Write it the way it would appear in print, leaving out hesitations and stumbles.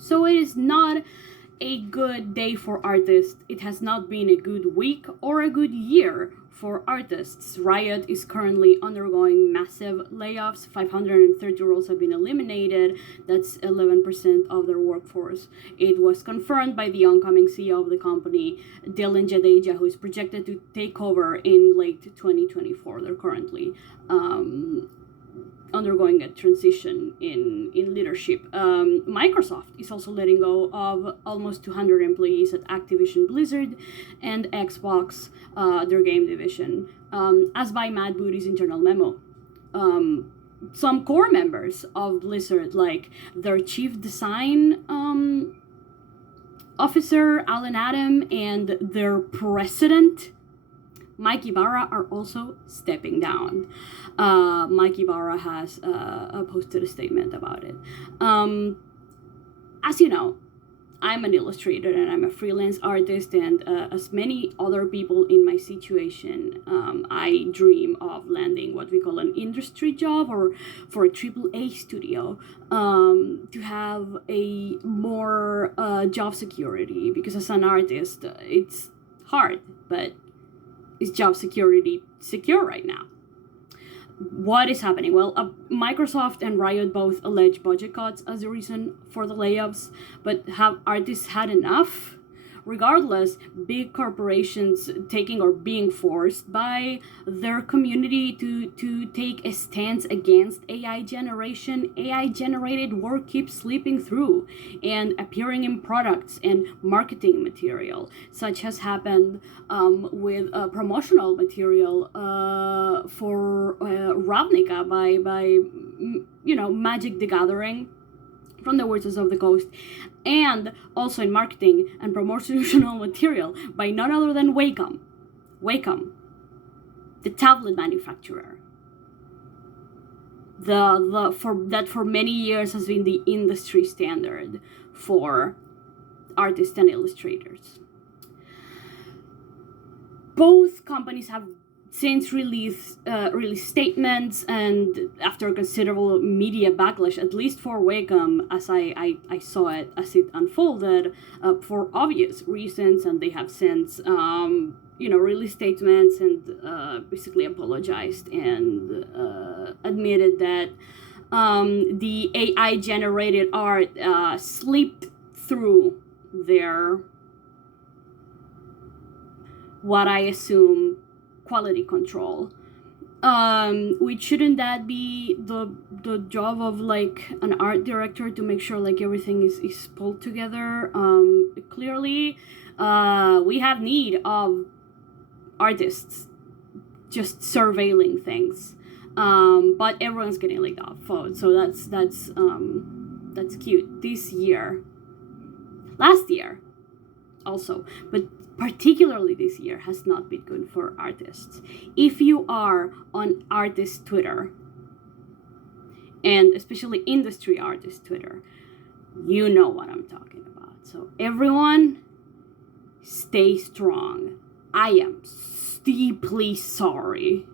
So it is not a good day for artists. It has not been a good week or a good year for artists. Riot is currently undergoing massive layoffs. 530 roles have been eliminated. That's 11% of their workforce. It was confirmed by the oncoming CEO of the company, Jadeja, who is projected to take over in late 2024. They're currently undergoing a transition in leadership. Microsoft is also letting go of almost 200 employees at Activision Blizzard and Xbox, their game division, as by Matt Booty's internal memo. Some core members of Blizzard, like their chief design officer, Alan Adam, and their president, Mike Ibarra, are also stepping down. Mike Ibarra has posted a statement about it. As you know, I'm an illustrator and I'm a freelance artist, and as many other people in my situation, I dream of landing what we call an industry job, or for a AAA studio, to have a more job security, because as an artist, it's hard, but is job security secure right now? What is happening? Well, Microsoft and Riot both allege budget cuts as the reason for the layoffs, but have artists had enough? Regardless, big corporations taking or being forced by their community to take a stance against AI generation. AI generated work keeps slipping through and appearing in products and marketing material, such has happened with promotional material for Ravnica by Magic the Gathering, from the Wizards of the Coast, and also in marketing and promotional material by none other than Wacom. Wacom, the tablet manufacturer, that for many years has been the industry standard for artists and illustrators. Both companies have since released statements, and after considerable media backlash, at least for Wacom, as I saw it as it unfolded, for obvious reasons, and they have since released statements and basically apologized and admitted that the AI generated art slipped through their, what I assume, quality control, which shouldn't that be the job of like an art director, to make sure like everything is pulled together? Clearly we have need of artists just surveilling things, but everyone's getting laid off, so that's cute. This year, last year also, but particularly this year, has not been good for artists. If you are on artist Twitter, and especially industry artist Twitter, you know what I'm talking about. So everyone, stay strong. I am deeply sorry